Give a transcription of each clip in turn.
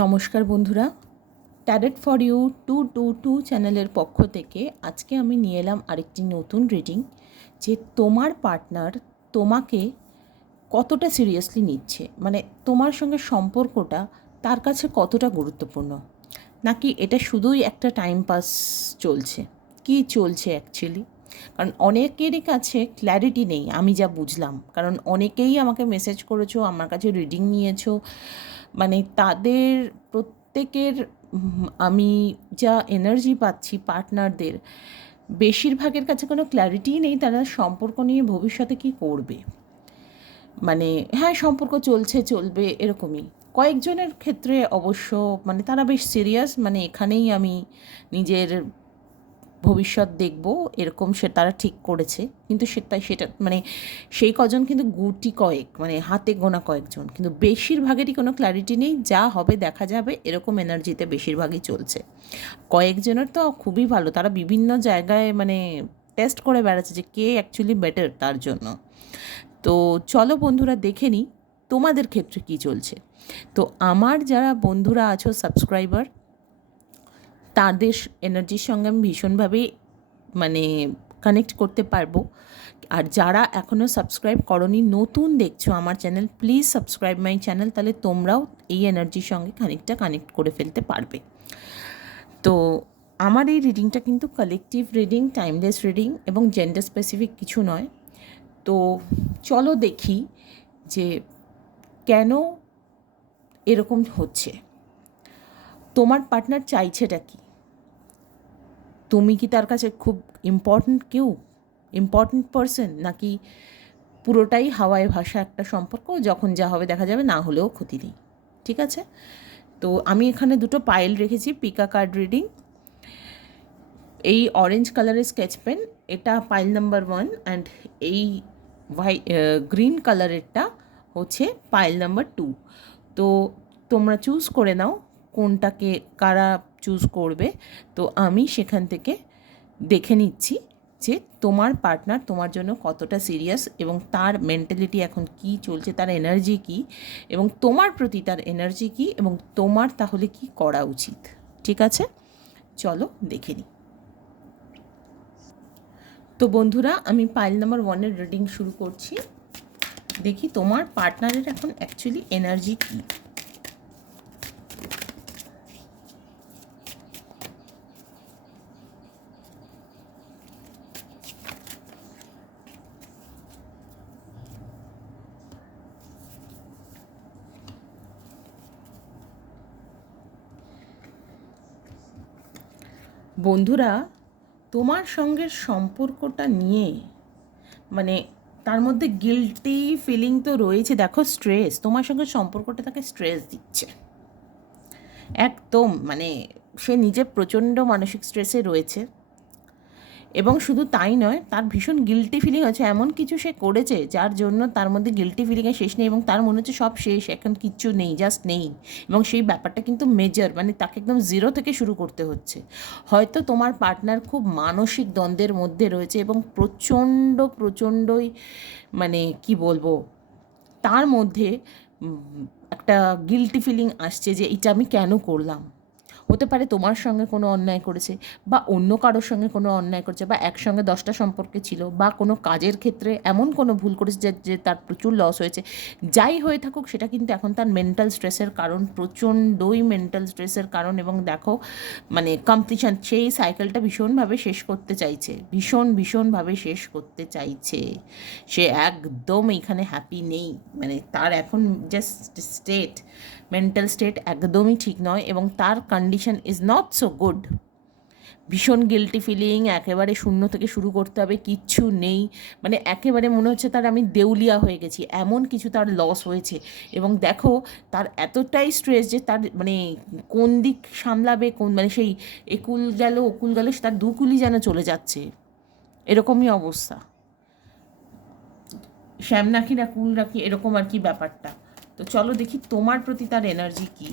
নমস্কার বন্ধুরা, tarot for you 222 চ্যানেলের পক্ষ থেকে আজকে আমি নিয়ে এলাম আরেকটি নতুন রিডিং, যে তোমার পার্টনার তোমাকে কতটা সিরিয়াসলি নিচ্ছে, মানে তোমার সঙ্গে সম্পর্কটা তার কাছে কতটা গুরুত্বপূর্ণ, নাকি এটা শুধুই একটা টাইম পাস চলছে, কি চলছে অ্যাকচুয়ালি। কারণ অনেকেরই কাছে ক্ল্যারিটি নেই, আমি যা বুঝলাম, কারণ অনেকেই আমাকে মেসেজ করেছো, আমার কাছে রিডিং নিয়েছো, মানে তাদের প্রত্যেকের আমি যা এনার্জি পাচ্ছি পার্টনারদের বেশিরভাগের কাছে কোনো ক্ল্যারিটিই নেই তারা সম্পর্ক নিয়ে ভবিষ্যতে কী করবে। মানে হ্যাঁ, সম্পর্ক চলছে চলবে এরকমই, কয়েকজনের ক্ষেত্রে অবশ্য মানে তারা বেশ সিরিয়াস, মানে এখানেই আমি নিজের ভবিষ্যৎ দেখব এরকম সে তারা ঠিক করেছে, কিন্তু সেটা মানে সেই কজন কিন্তু গুটি কয়েক, মানে হাতে গোনা কয়েকজন, কিন্তু বেশিরভাগেরই কোনো ক্ল্যারিটি নেই, যা হবে দেখা যাবে এরকম এনার্জিতে বেশিরভাগই চলছে। কয়েকজনের তো খুবই ভালো, তারা বিভিন্ন জায়গায় মানে টেস্ট করে বেড়াচ্ছে যে কে অ্যাকচুয়ালি বেটার তার জন্য। তো চলো বন্ধুরা দেখে নিই তোমাদের ক্ষেত্রে কী চলছে। তো আমার যারা বন্ধুরা আছো সাবস্ক্রাইবার, তাদের এনার্জির সঙ্গে আমি ভীষণভাবে মানে কানেক্ট করতে পারবো। আর যারা এখনও সাবস্ক্রাইব করনি, নতুন দেখছো আমার channel, please subscribe my channel, তাহলে তোমরাও এই এনার্জির সঙ্গে খানিকটা কানেক্ট করে ফেলতে পারবে। তো আমার এই রিডিংটা কিন্তু কালেকটিভ রিডিং, টাইমলেস রিডিং এবং জেন্ডার স্পেসিফিক কিছু নয়। তো চলো দেখি যে কেন এরকম হচ্ছে, তোমার পার্টনার চাইছেটা কি, তুমি কি তার কাছে খুব ইম্পর্ট্যান্ট পারসন, নাকি পুরোটাই হাওয়ায় ভাসা একটা সম্পর্ক, যখন যা হবে দেখা যাবে, না হলেও ক্ষতি নেই। ঠিক আছে, তো আমি এখানে দুটো পাইল রেখেছি, পিকা কার্ড রিডিং। এই অরেঞ্জ কালারের স্কেচ পেন, এটা পাইল নাম্বার 1, অ্যান্ড এই গ্রিন কালারেরটা হচ্ছে পাইল নাম্বার 2। তো তোমরা চুজ করে নাও কোনটাকে কারা চুজ করবে। তো আমি সেখান থেকে দেখে নিচ্ছি যে তোমার পার্টনার তোমার জন্য কতটা সিরিয়াস, এবং তার মেন্টালিটি এখন কি চলছে, তার এনার্জি কি, এবং তোমার প্রতি তার এনার্জি কি, এবং তোমার তাহলে কি করা উচিত। ঠিক আছে, চলো দেখে নিই। তো বন্ধুরা, আমি পাইল নাম্বার 1-এর রিডিং শুরু করছি। দেখি তোমার পার্টনারের এখন অ্যাকচুয়ালি এনার্জি কী। বন্ধুরা, তোমার সঙ্গে সম্পর্কটা নিয়ে মানে তার মধ্যে গিল্টি ফিলিং তো রয়েছে। দেখো, স্ট্রেস, তোমার সঙ্গে সম্পর্কটা তাকে স্ট্রেস দিচ্ছে একদম, মানে সে নিজে প্রচণ্ড মানসিক স্ট্রেসে রয়েছে। এবং শুধু তাই নয়, তার ভীষণ গিল্টি ফিলিং আছে, এমন কিছু সে করেছে যার জন্য তার মধ্যে গিল্টি ফিলিংয়ের শেষ নেই, এবং তার মনে হচ্ছে সব শেষ, এখন কিচ্ছু নেই, জাস্ট নেই। এবং সেই ব্যাপারটা কিন্তু মেজর, মানে তাকে একদম জিরো থেকে শুরু করতে হচ্ছে। হয়তো তোমার পার্টনার খুব মানসিক দ্বন্দ্বের মধ্যে রয়েছে, এবং প্রচণ্ডই মানে কি বলবো, তার মধ্যে একটা গিল্টি ফিলিং আসছে যে এটা আমি কেন করলাম। হতে পারে তোমার সঙ্গে কোনো অন্যায় করেছে, বা অন্য কারোর সঙ্গে কোনো অন্যায় করেছে, বা একসঙ্গে 10টা সম্পর্কে ছিল, বা কোনো কাজের ক্ষেত্রে এমন কোনো ভুল করেছে যে তার প্রচুর লস হয়েছে। যাই হয়ে থাকুক, সেটা কিন্তু এখন তার মেন্টাল স্ট্রেসের কারণ, প্রচণ্ডই মেন্টাল স্ট্রেসের কারণ। এবং দেখো, মানে কমপ্লিশন, সেই সাইকেলটা ভীষণভাবে শেষ করতে চাইছে, ভীষণভাবে শেষ করতে চাইছে। সে একদম এখানে হ্যাপি নেই, মানে তার এখন জাস্ট মেন্টাল স্টেট একদমই ঠিক নয়, এবং তার condition is not so good. ভীষণ গিল্টি ফিলিং, একেবারে শূন্য থেকে শুরু করতে হবে, কিচ্ছু নেই, মানে একেবারে মনে হচ্ছে তার আমি দেউলিয়া হয়ে গেছি, এমন কিছু তার লস হয়েছে। এবং দেখো, তার এতটাই স্ট্রেস যে তার মানে কোন দিক সামলাবে, কোন মানে সেই একুল গেল ওকুল গেল, তার দুকুলি যেন চলে যাচ্ছে, এরকমই অবস্থা। শ্যাম নাকি না কুল রাখি, এরকম আর কি ব্যাপারটা। তো চলো দেখি তোমার প্রতি তার এনার্জি কী।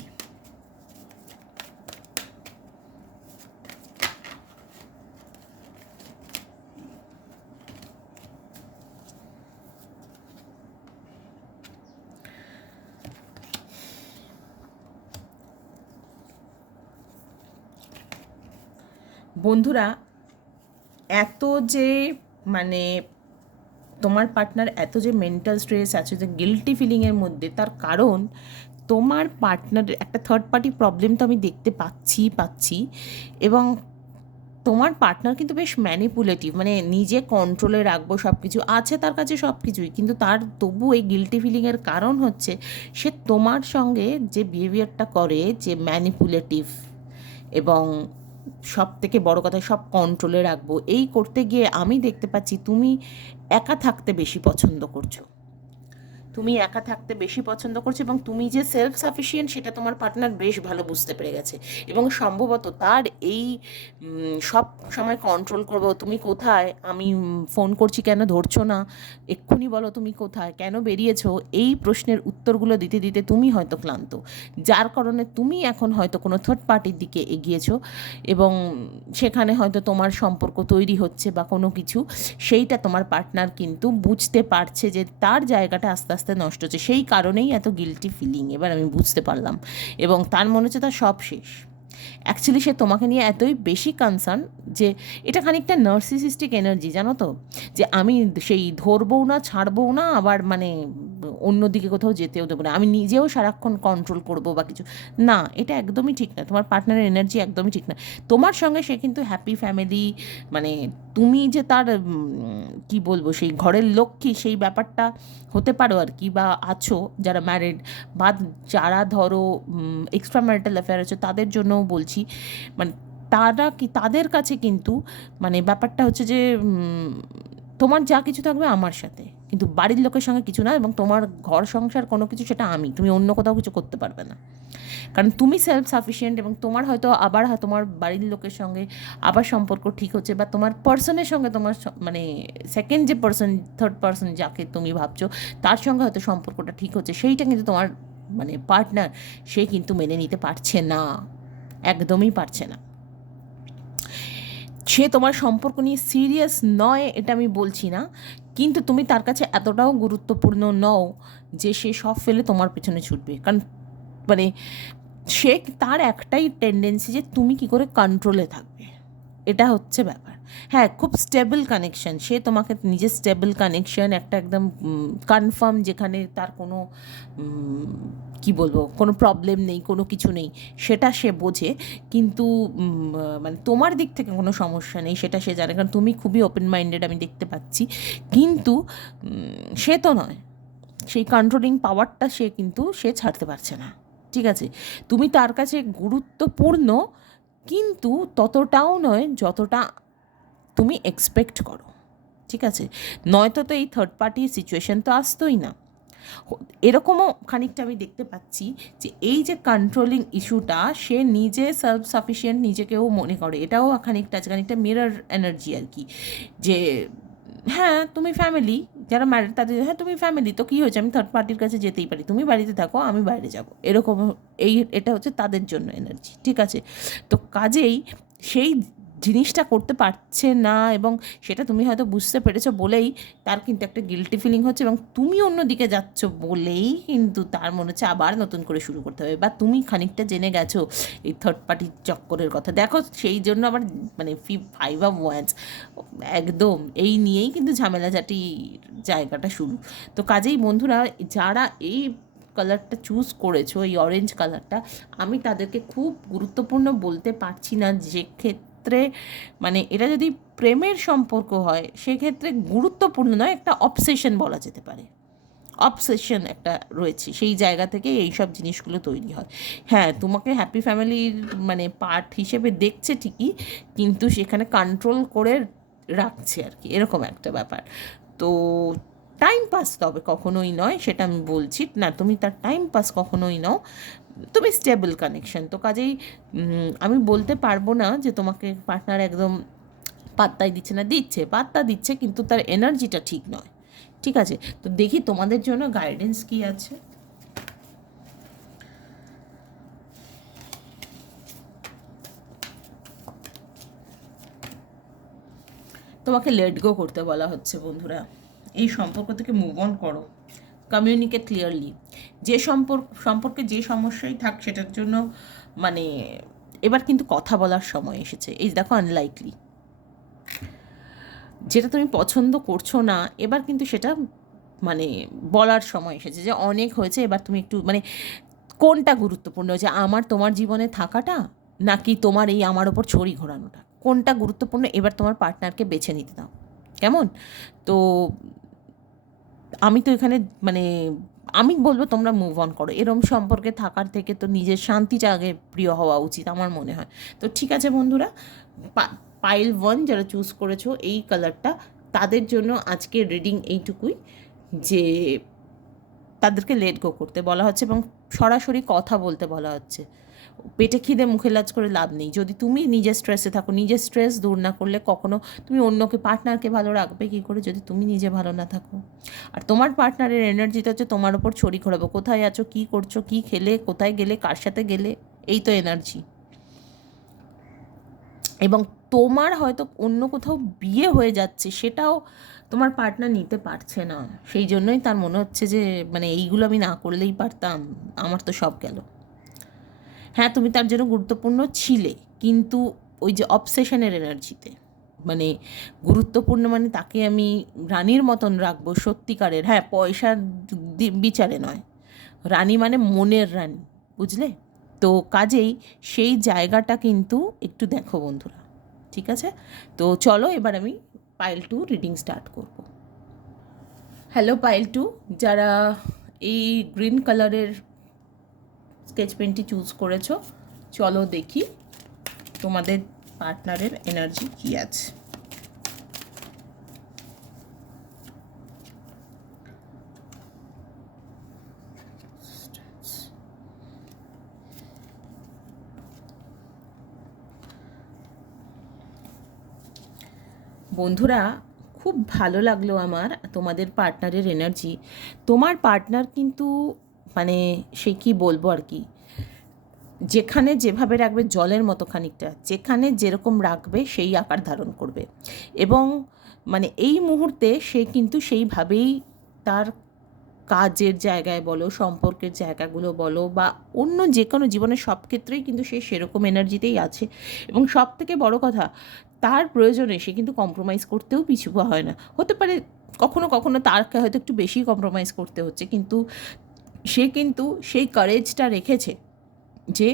বন্ধুরা, এত যে মানে তোমার পার্টনার এত যে মেন্টাল স্ট্রেস আছে, যে গিল্টি ফিলিংয়ের মধ্যে, তার কারণ তোমার পার্টনারের একটা থার্ড পার্টি প্রবলেম তো আমি দেখতে পাচ্ছি। এবং তোমার পার্টনার কিন্তু বেশ ম্যানিপুলেটিভ, মানে নিজে কন্ট্রোলে রাখবো সব কিছু আছে তার কাছে সব কিছুই, কিন্তু তার তবু এই গিল্টি ফিলিংয়ের কারণ হচ্ছে সে তোমার সঙ্গে যে বিহেভিয়ারটা করে, যে ম্যানিপুলেটিভ এবং সব থেকে বড় কথা সব কন্ট্রোলে রাখবো, এই করতে গিয়ে আমি দেখতে পাচ্ছি তুমি একা থাকতে বেশি পছন্দ করছো। তুমি একা থাকতে বেশি পছন্দ করছো এবং তুমি যে সেলফ সাফিসিয়েন্ট সেটা তোমার পার্টনার বেশ ভালো বুঝতে পেরে গেছে। এবং সম্ভবত তার এই সব সময় কন্ট্রোল করবো, তুমি কোথায়, আমি ফোন করছি কেন ধরছো না, এক্ষুনি বলো তুমি কোথায়, কেন বেরিয়েছো, এই প্রশ্নের উত্তরগুলো দিতে দিতে তুমি হয়তো ক্লান্ত, যার কারণে তুমি এখন হয়তো কোনো থার্ড পার্টির দিকে এগিয়েছো এবং সেখানে হয়তো তোমার সম্পর্ক তৈরি হচ্ছে বা কোনো কিছু, সেইটা তোমার পার্টনার কিন্তু বুঝতে পারছে যে তার জায়গাটা আস্তে আস্তে নষ্ট হচ্ছে, সেই কারণেই এত গিল্টি ফিলিং এবার আমি বুঝতে পারলাম। এবং তার মনে হচ্ছে তার সব শেষ। অ্যাকচুয়ালি সে তোমাকে নিয়ে এতই বেশি কনসার্ন যে এটা খানিকটা নার্সিসিস্টিক এনার্জি, জানো তো, যে আমি সেই ধরবও না ছাড়বও না, আবার মানে অন্যদিকে কোথাও যেতেও দেবো না, আমি নিজেও সারাক্ষণ কন্ট্রোল করবো বা কিছু না, এটা একদমই ঠিক না। তোমার পার্টনারের এনার্জি একদমই ঠিক না। তোমার সঙ্গে সে কিন্তু হ্যাপি ফ্যামিলি, মানে তুমি যে তার কি বলবো সেই ঘরের লক্ষ্মী, সেই ব্যাপারটা হতে পারো আর কি, বা আছো যারা ম্যারিড, বা যারা ধরো এক্সট্রা ম্যারিটাল অ্যাফেয়ার আছে তাদের জন্যও বলছি, মানে তারা কি তাদের কাছে কিন্তু মানে ব্যাপারটা হচ্ছে যে তোমার যা কিছু থাকবে আমার সাথে, কিন্তু বাড়ির লোকের সঙ্গে কিছু না, এবং তোমার ঘর সংসার কোনো কিছু সেটা তুমি অন্য কোথাও কিছু করতে পারবে না, কারণ তুমি সেলফ সাফিসিয়েন্ট। এবং তোমার হয়তো আবার তোমার বাড়ির লোকের সঙ্গে আবার সম্পর্ক ঠিক হচ্ছে, বা তোমার পার্সনের সঙ্গে তোমার মানে সেকেন্ড যে পার্সন, থার্ড পার্সন যাকে তুমি ভাবছো তার সঙ্গে হয়তো সম্পর্কটা ঠিক হচ্ছে, সেইটা কিন্তু তোমার মানে পার্টনার সে কিন্তু মেনে নিতে পারছে না, একদমই পারছে না। সে তোমার সম্পর্ক নিয়ে সিরিয়াস নয় এটা আমি বলছি না, কিন্তু তুমি তার কাছে এতটাও গুরুত্বপূর্ণ নও যে সে সব ফেলে তোমার পেছনে ছুটবে। কারণ মানে সে তার একটাই টেন্ডেন্সি যে তুমি কি করে কন্ট্রোলে থাকবে, এটা হচ্ছে ব্যাপার। হ্যাঁ, খুব স্টেবল কানেকশন, সে তোমাকে নিজের স্টেবল কানেকশন একটা একদম কনফার্ম, যেখানে তার কোনো কি বলবো কোনো প্রবলেম নেই, কোনো কিছু নেই, সেটা সে বোঝে। কিন্তু মানে তোমার দিক থেকে কোনো সমস্যা নেই সেটা সে জানে, কারণ তুমি খুবই ওপেন মাইন্ডেড আমি দেখতে পাচ্ছি। কিন্তু সে তো নয়, সেই কন্ট্রোলিং পাওয়ারটা সে ছাড়তে পারছে না। ঠিক আছে, তুমি তার কাছে গুরুত্বপূর্ণ, কিন্তু ততটাও নয় যতটা তুমি এক্সপেক্ট করো। ঠিক আছে, নয়তো তো এই থার্ড পার্টি সিচুয়েশন তো আসতোই না। এরকমও খানিকটা আমি দেখতে পাচ্ছি যে এই যে কন্ট্রোলিং ইস্যুটা, সে নিজে সেলফ সাফিসিয়েন্ট নিজেকেও মনে করে, এটাও খানিকটা মিরর এনার্জি আর কি, যে হ্যাঁ তুমি ফ্যামিলি, যারা ম্যারিড তাদের হ্যাঁ তুমি ফ্যামিলি, তো কী হয়েছে, আমি থার্ড পার্টির কাছে যেতেই পারি, তুমি বাড়িতে থাকো আমি বাইরে যাব, এরকম এটা হচ্ছে তাদের জন্য এনার্জি। ঠিক আছে, তো কাজেই সেই জিনিসটা করতে পারছে না, এবং সেটা তুমি হয়তো বুঝতে পেরেছো বলেই তার কিন্তু একটা গিল্টি ফিলিং হচ্ছে, এবং তুমি অন্যদিকে যাচ্ছ বলেই কিন্তু তার মনে হচ্ছে আবার নতুন করে শুরু করতে হবে, বা তুমি খানিকটা জেনে গেছো এই থার্ড পার্টির চক্করের কথা। দেখো সেই জন্য আবার মানে 5 of Wands একদম এই নিয়েই কিন্তু ঝামেলাঝাটির জায়গাটা শুরু। তো কাজেই বন্ধুরা, যারা এই কালারটা চুজ করেছো, এই অরেঞ্জ কালারটা, আমি তাদেরকে খুব গুরুত্বপূর্ণ বলতে পারছি না, যে ক্ষেত্রে মানে এটা যদি প্রেমের সম্পর্ক হয় সেক্ষেত্রে গুরুত্বপূর্ণ নয়, একটা অবসেশন বলা যেতে পারে, অবসেশন একটা রয়েছে, সেই জায়গা থেকে এই সব জিনিসগুলো তৈরি হয়। হ্যাঁ, তোমাকে হ্যাপি ফ্যামিলির মানে পার্ট হিসেবে দেখছে ঠিকই, কিন্তু সেখানে কন্ট্রোল করে রাখছে আর কি, এরকম একটা ব্যাপার। তো টাইম পাস তবে কখনোই নয়, সেটা আমি বলছি না, তুমি তার টাইম পাস কখনোই নও, তুমি স্টেবল কানেকশন। তো কাজেই আমি বলতে পারবো না যে তোমাকে পার্টনার একদম পাত্তাই দিচ্ছে না, পাত্তা দিচ্ছে, কিন্তু তার এনার্জিটা ঠিক নয়। ঠিক আছে, তো দেখি তোমাদের জন্য গাইডেন্স কি আছে। তোমাকে লেট গো করতে বলা হচ্ছে বন্ধুরা, এই সম্পর্ক থেকে মুভ অন করো, কমিউনিকেট ক্লিয়ারলি, যে সম্পর্কে যে সমস্যাই থাক সেটার জন্য মানে এবার কিন্তু কথা বলার সময় এসেছে। এই দেখো আনলাইকলি, যেটা তুমি পছন্দ করছো না এবার কিন্তু সেটা মানে বলার সময় এসেছে যে অনেক হয়েছে, এবার তুমি একটু মানে কোনটা গুরুত্বপূর্ণ, যে আমার তোমার জীবনে থাকাটা নাকি তোমার এই আমার ওপর ছড়ি ঘোরানোটা, কোনটা গুরুত্বপূর্ণ এবার তোমার পার্টনারকে বেছে নিতে দাও। কেমন? তো আমি তো এখানে মানে আমি বলবো তোমরা মুভ অন করো। এরম সম্পর্কে থাকার থেকে তো নিজের শান্তিটা আগে প্রিয় হওয়া উচিত আমার মনে হয়। তো ঠিক আছে বন্ধুরা, পাইল 1 যারা চুজ করেছো এই কালারটা, তাদের জন্য আজকের রিডিং এইটুকুই, যে তাদেরকে লেট গো করতে বলা হচ্ছে এবং সরাসরি কথা বলতে বলা হচ্ছে। পেটে খিদে মুখে লাজ করে লাভ নেই। যদি তুমি নিজের স্ট্রেসে থাকো, নিজের স্ট্রেস দূর না করলে কখনো তুমি অন্যকে পার্টনারকে ভালো রাখবে কী করে যদি তুমি নিজে ভালো না থাকো। আর তোমার পার্টনারের এনার্জিটা হচ্ছে তোমার ওপর ছড়ি ঘোরাবো, কোথায় আছো, কী করছো, কী খেলে, কোথায় গেলে, কার সাথে গেলে, এই তো এনার্জি। এবং তোমার হয়তো অন্য কোথাও বিয়ে হয়ে যাচ্ছে, সেটাও তোমার পার্টনার নিতে পারছে না, সেই জন্যই তার মনে হচ্ছে যে মানে এইগুলো আমি না করলেই পারতাম, আমার তো সব গেল। হ্যাঁ, তুমি তার জন্য গুরুত্বপূর্ণ ছিলে, কিন্তু ওই যে অবসেশনের এনার্জিতে, মানে গুরুত্বপূর্ণ মানে তাকে আমি রানীর মতন রাখবো সত্যিকারের, হ্যাঁ পয়সার বিচারে নয়, রানী মানে মনের রানী, বুঝলে? তো কাজেই সেই জায়গাটা কিন্তু একটু দেখো বন্ধুরা, ঠিক আছে? তো চলো এবার আমি পাইল 2 রিডিং স্টার্ট করব। হ্যালো পাইল 2, যারা এই গ্রিন কালারের স্কেচ পেনটি চুজ করেছো, চলো দেখি তোমাদের পার্টনারের এনার্জি কী আছে। বন্ধুরা, খুব ভালো লাগলো আমার তোমাদের পার্টনারের এনার্জি। তোমার পার্টনার কিন্তু মানে সে কি বলবো আর কি, যেখানে যেভাবে রাখবে জলের মতো খানিকটা, যেখানে যেরকম রাখবে সেই আকার ধারণ করবে, এবং মানে এই মুহূর্তে সে কিন্তু সেইভাবেই তার কাজের জায়গায় বলো, সম্পর্কের জায়গাগুলো বলো, বা অন্য যে কোনো জীবনের সব ক্ষেত্রেই কিন্তু সে সেরকম এনার্জিতেই আছে। এবং সব থেকে বড় কথা, তার প্রয়োজনে সে কিন্তু কম্প্রোমাইজ করতেও পিছু পা হয় না। হতে পারে কখনো কখনো তারকে হয়তো একটু বেশি কম্প্রোমাইজ করতে হচ্ছে, কিন্তু সে কিন্তু সেই কারেজটা রেখেছে যে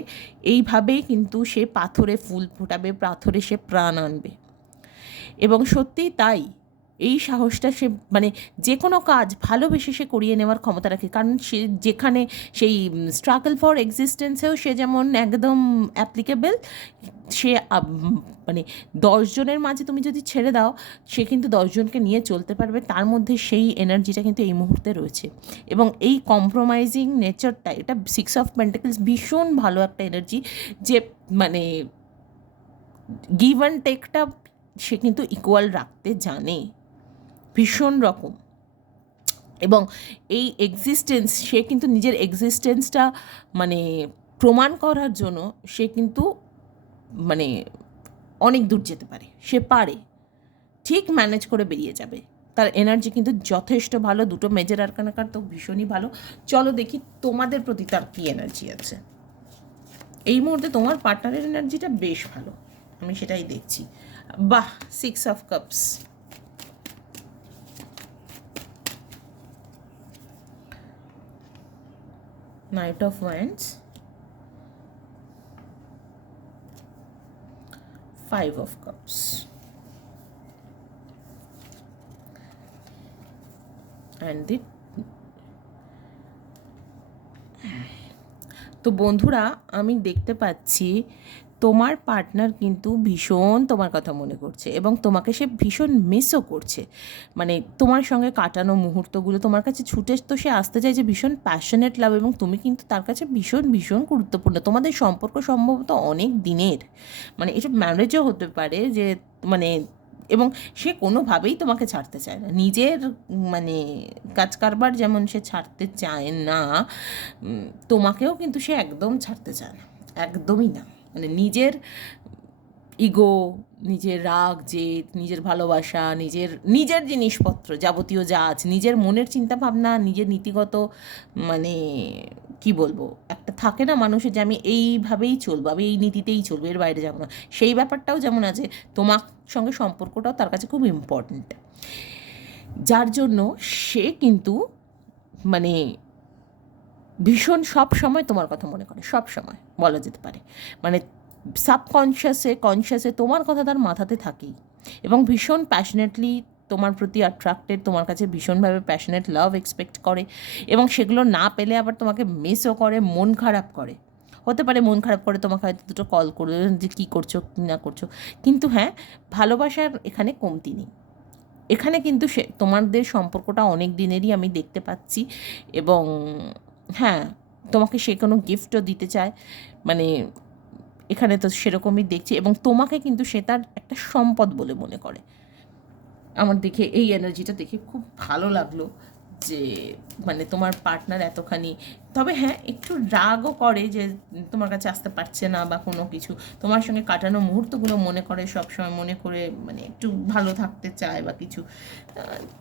এইভাবেই কিন্তু সে পাথরে ফুল ফোটাবে, পাথরে সে প্রাণ আনবে। এবং সত্যিই তাই, এই সাহসটা সে মানে যে কোনো কাজ ভালোবেসে সে করিয়ে নেওয়ার ক্ষমতা রাখে। কারণ সে যেখানে সেই স্ট্রাগল ফর এক্সিস্টেন্সেও সে যেমন একদম অ্যাপ্লিকেবল, সে মানে 10 জনের মাঝে তুমি যদি ছেড়ে দাও, সে কিন্তু 10 জনকে নিয়ে চলতে পারবে, তার মধ্যে সেই এনার্জিটা কিন্তু এই মুহূর্তে রয়েছে। এবং এই কম্প্রোমাইজিং নেচারটা, এটা 6 অফ পেন্টাকলস ভীষণ ভালো একটা এনার্জি, যে মানে গিভ অ্যান্ড টেকটা সে কিন্তু ইকুয়াল রাখতে জানে ভীষণ রকম। এবং এই এক্সিস্টেন্স, সে কিন্তু নিজের এক্সিস্টেন্সটা মানে প্রমাণ করার জন্য সে কিন্তু মানে অনেক দূর যেতে পারে, সে পারে, ঠিক ম্যানেজ করে বেরিয়ে যাবে। তার এনার্জি কিন্তু যথেষ্ট ভালো। দুটো মেজর আরকানা কার্ড তো ভীষণই ভালো। চলো দেখি তোমাদের প্রতি তার কী এনার্জি আছে। এই মুহূর্তে তোমার পার্টনারের এনার্জিটা বেশ ভালো, আমি সেটাই দেখছি। বাহ, 6 of cups, Knight of Wands, 5 of Cups, and the তো বন্ধুরা, আমি দেখতে পাচ্ছি তোমার পার্টনার কিন্তু ভীষণ তোমার কথা মনে করছে এবং তোমাকে সে ভীষণ মিসও করছে। মানে তোমার সঙ্গে কাটানো মুহূর্তগুলো তোমার কাছে ছুটে তো সে আসতে চাইছে, ভীষণ প্যাশনেট লাভ, এবং তুমি কিন্তু তার কাছে ভীষণ ভীষণ গুরুত্বপূর্ণ। তোমাদের সম্পর্ক সম্ভবত অনেক দিনের, মানে এসব ম্যারেজও হতে পারে যে মানে, এবং সে কোনোভাবেই তোমাকে ছাড়তে চায় না। নিজের মানে কাজ কারবার যেমন সে ছাড়তে চায় না, তোমাকেও কিন্তু সে একদম ছাড়তে চায় না, একদমই না। মানে নিজের ইগো, নিজের রাগ, জেদ, নিজের ভালোবাসা, নিজের নিজের জিনিসপত্র যাবতীয় যা আছে, নিজের মনের চিন্তা ভাবনা, নিজের নীতিগত মানে কি বলবো, একটা একটা থাকে না মানুষের যে আমি এইভাবেই চলবো, আমি এই নীতিতেই চলবো, এর বাইরে যাবো না, সেই ব্যাপারটাও যেমন আছে, তোমার সঙ্গে সম্পর্কটাও তার কাছে খুব ইম্পর্ট্যান্ট, যার জন্য সে কিন্তু মানে ভীষণ সব সময় তোমার কথা মনে করে, সব সময় বলা যেতে পারে, মানে কনসিয়াসে তোমার কথা তার মাথাতে থাকেই, এবং ভীষণ প্যাশনেটলি তোমার প্রতি অ্যাট্রাক্টেড, তোমার কাছে ভীষণভাবে প্যাশনেট লাভ এক্সপেক্ট করে, এবং সেগুলো না পেলে আবার তোমাকে মিসও করে, মন খারাপ করে, হতে পারে মন খারাপ করে তোমাকে হয়তো দুটো কল করে যে কী করছো কী না করছো, কিন্তু হ্যাঁ, ভালোবাসার এখানে কমতি নেই, এখানে কিন্তু সে তোমাদের সম্পর্কটা অনেক দিনেরই আমি দেখতে পাচ্ছি, এবং হ্যাঁ, তোমাকে সে কোনো গিফটও দিতে চায়, মানে এখানে তো সেরকমই দেখছি, এবং তোমাকে কিন্তু সে তার একটা সম্পদ বলে মনে করে। আমার দেখে এই এনার্জিটা দেখে খুব ভালো লাগলো যে মানে তোমার পার্টনার এতখানি, তবে হ্যাঁ একটু রাগও করে যে তোমার কাছে আসতে পারছে না বা কোনো কিছু, তোমার সঙ্গে কাটানো মুহূর্তগুলো মনে করে, সবসময় মনে করে মানে একটু ভালো থাকতে চায় বা কিছু,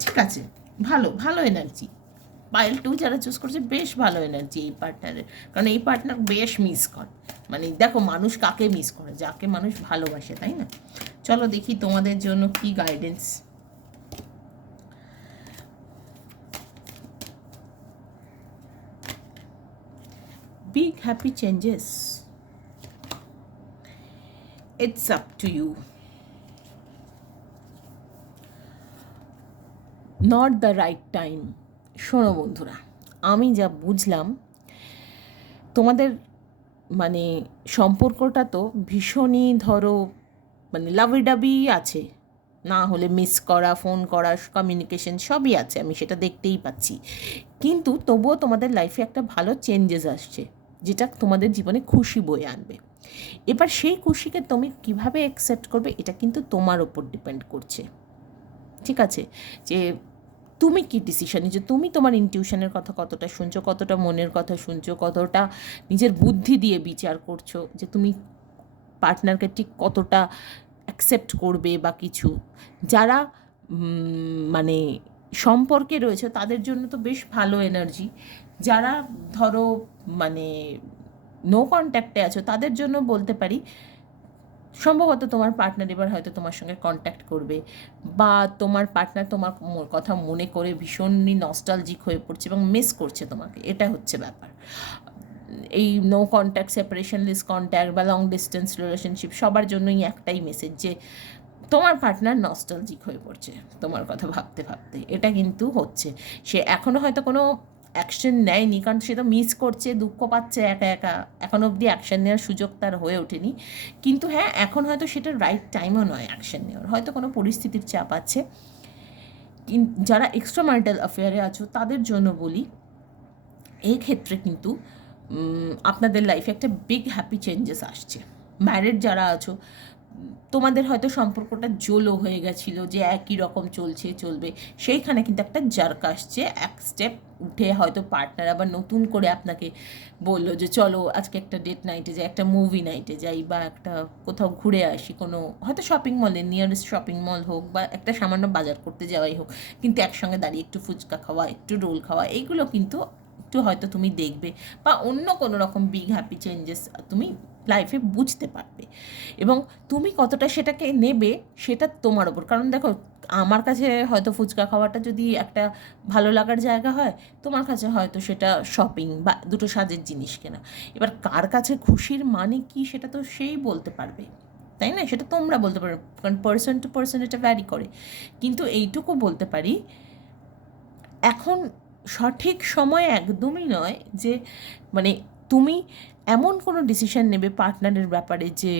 ঠিক আছে, ভালো ভালো এনার্জি। পাইল 2 যারা চুজ করছে বেশ ভালো এনার্জি এই পার্টনারের, কারণ এই পার্টনার বেশ মিস করে, মানে দেখো মানুষ কাকে মিস করে, যাকে মানুষ ভালোবাসে, তাই না? চলো দেখি তোমাদের জন্য কি guidance. Big happy changes. It's up to you. Not the right time. শোনো বন্ধুরা, আমি যা বুঝলাম তোমাদের মানে সম্পর্কটা তো ভীষণই ধরো মানে লাভিডাবি আছে, না হলে মিস করা, ফোন করা, কমিউনিকেশন সবই আছে, আমি সেটা দেখতেই পাচ্ছি, কিন্তু তবুও তোমাদের লাইফে একটা ভালো চেঞ্জেস আসছে, যেটা তোমাদের জীবনে খুশি বয়ে আনবে। এবার সেই খুশিকে তুমি কিভাবে অ্যাকসেপ্ট করবে এটা কিন্তু তোমার ওপর ডিপেন্ড করছে, ঠিক আছে? যে তুমি কি ডিসিশন নিচ্ছ, তুমি তোমার ইনটিউশনের কথা কতটা শুনছো, কতটা মনের কথা শুনছো, কতটা নিজের বুদ্ধি দিয়ে বিচার করছো যে তুমি পার্টনারকে ঠিক কতটা অ্যাকসেপ্ট করবে বা কিছু। যারা মানে সম্পর্কে রয়েছে তাদের জন্য তো বেশ ভালো এনার্জি, যারা ধরো মানে নো কন্ট্যাক্টে আছো তাদের জন্য বলতে পারি সম্ভবত তোমার পার্টনার এবার হয়তো তোমার সঙ্গে কন্ট্যাক্ট করবে, বা তোমার পার্টনার তোমার কথা মনে করে ভীষণই নস্টালজিক হয়ে পড়ছে এবং মিস করছে তোমাকে, এটা হচ্ছে ব্যাপার। এই নো কন্ট্যাক্ট, সেপারেশন, লিস কন্ট্যাক্ট বা লং ডিস্টেন্স রিলেশনশিপ সবার জন্যই একটাই মেসেজ যে তোমার পার্টনার নস্টালজিক হয়ে পড়ছে তোমার কথা ভাবতে ভাবতে, এটা কিন্তু হচ্ছে। সে এখনও হয়তো কোনো অ্যাকশন নেয়নি, কারণ সে তো মিস করছে, দুঃখ পাচ্ছে একা একা, এখন অবধি অ্যাকশন নেওয়ার সুযোগ তার হয়ে ওঠেনি, কিন্তু হ্যাঁ এখন হয়তো সেটা রাইট টাইমও নয় অ্যাকশন নেওয়ার, হয়তো কোনো পরিস্থিতির চাপ আছে। যারা এক্সট্রা ম্যারিটাল অ্যাফেয়ারে আছো তাদের জন্য বলি, এই ক্ষেত্রে কিন্তু আপনাদের লাইফে একটা বিগ হ্যাপি চেঞ্জেস আসছে। ম্যারিড যারা আছো তোমাদের হয়তো সম্পর্কটা জোলো হয়ে গেছিলো যে একই রকম চলবে, সেইখানে কিন্তু একটা জার্ক আসছে, এক স্টেপ উঠে হয়তো পার্টনার আবার নতুন করে আপনাকে বললো যে চলো আজকে একটা ডেট নাইটে যাই, একটা মুভি নাইটে যাই, বা একটা কোথাও ঘুরে আসি, কোনো হয়তো শপিং মলে, নিয়ারেস্ট শপিং মল হোক বা একটা সামান্য বাজার করতে যাওয়াই হোক, কিন্তু একসঙ্গে দাঁড়িয়ে একটু ফুচকা খাওয়া, একটু রোল খাওয়া, এইগুলো কিন্তু একটু হয়তো তুমি দেখবে, বা অন্য কোনো রকম বিগ হ্যাপি চেঞ্জেস তুমি লাইফে বুঝতে পারবে, এবং তুমি কতটা সেটাকে নেবে সেটা তোমার ওপর। কারণ দেখো আমার কাছে হয়তো ফুচকা খাওয়াটা যদি একটা ভালো লাগার জায়গা হয়, তোমার কাছে হয়তো সেটা শপিং বা দুটো সাজের জিনিস কেনা। এবার কার কাছে খুশির মানে কি সেটা তো সেই বলতে পারবে, তাই না? সেটা তোমরা বলতে পারো, কারণ পার্সন টু পার্সন এটা ভ্যারি করে, কিন্তু এইটুকু বলতে পারি এখন সঠিক সময় একদমই নয় যে মানে তুমি এমন কোনো ডিসিশন নেবে পার্টনারের ব্যাপারে যে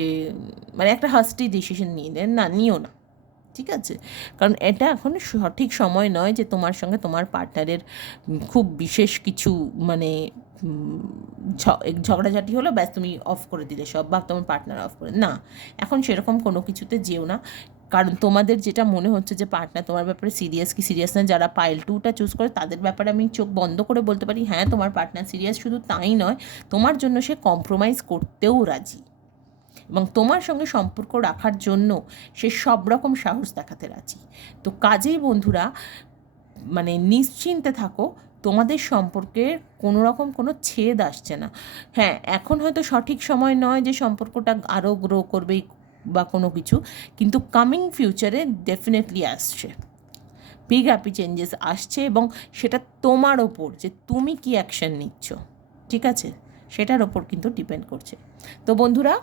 মানে একটা হাস্টি ডিসিশন নিয়ে নেন না, নিও না, ঠিক আছে? কারণ এটা এখন সঠিক সময় নয় যে তোমার সঙ্গে তোমার পার্টনারের খুব বিশেষ কিছু মানে ঝগড়াঝাটি হলো, ব্যাস তুমি অফ করে দিলে সব, বা তোমার পার্টনার অফ করে, না, এখন সেরকম কোনো কিছুতে যেও না। কারণ তোমাদের যেটা মনে হচ্ছে যে পার্টনার তোমার ব্যাপারে সিরিয়াস কি সিরিয়াস না, যারা পাইল 2টা চুজ করে তাদের ব্যাপারে আমি চোখ বন্ধ করে বলতে পারি হ্যাঁ তোমার পার্টনার সিরিয়াস, শুধু তাই নয় তোমার জন্য সে কম্প্রোমাইজ করতেও রাজি, এবং তোমার সঙ্গে সম্পর্ক রাখার জন্য সে সব রকম সাহস দেখাতে রাজি। তো কাজেই বন্ধুরা মানে নিশ্চিন্তে থাকো, তোমাদের সম্পর্কে কোনো রকম কোনো ছেদ আসছে না। হ্যাঁ, এখন হয়তো সঠিক সময় নয় যে সম্পর্কটা আরও গ্রো করবে বা কোনো কিছু, কিন্তু কামিং ফিউচারে ডেফিনেটলি আসছে, বিগ হ্যাপি চেঞ্জেস আসছে, এবং সেটা তোমার ওপর যে তুমি কি অ্যাকশন নিচ্ছ, ঠিক আছে, সেটার ওপর কিন্তু ডিপেন্ড করছে। তো বন্ধুরা,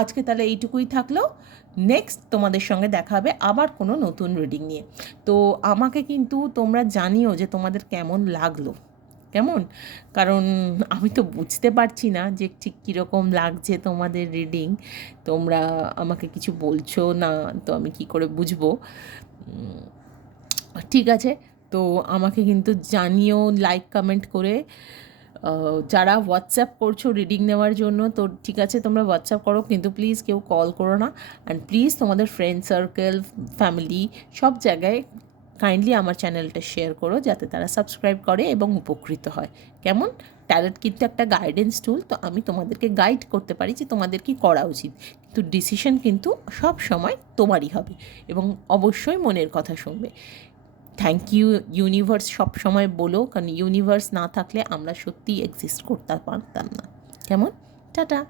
আজকে তাহলে এইটুকুই থাকলো। নেক্সট তোমাদের সঙ্গে দেখা হবে আবার কোনো নতুন রিডিং নিয়ে। তো আমাকে কিন্তু তোমরা জানিও যে তোমাদের কেমন লাগলো, কেমন, কারণ আমি তো বুঝতে পারছি না যে ঠিক কীরকম লাগছে তোমাদের রিডিং। তোমরা আমাকে কিছু বলছো না, তো আমি কি করে বুঝবো? ঠিক আছে, তো আমাকে কিন্তু জানিও লাইক কমেন্ট করে। যারা হোয়াটসঅ্যাপ করছো রিডিং নেওয়ার জন্য, তো ঠিক আছে তোমরা হোয়াটসঅ্যাপ করো, কিন্তু প্লিজ কেউ কল করো না। অ্যান্ড প্লিজ তোমাদের ফ্রেন্ড সার্কেল, ফ্যামিলি, সব জায়গায় কাইন্ডলি আমার চ্যানেলটা শেয়ার করো, যাতে তারা সাবস্ক্রাইব করে এবং উপকৃত হয়। কেমন? ট্যারোট কিন্তু একটা গাইডেন্স টুল, তো আমি তোমাদেরকে গাইড করতে পারি যে তোমাদের কি করা উচিত, কিন্তু ডিসিশন কিন্তু সব সময় তোমারই হবে, এবং অবশ্যই মনের কথা শুনবে। থ্যাংক ইউ ইউনিভার্স, সব সময় বলো, কারণ ইউনিভার্স না থাকলে আমরা সত্যিই এক্সিস্ট করতে পারতাম না। কেমন? টাটা।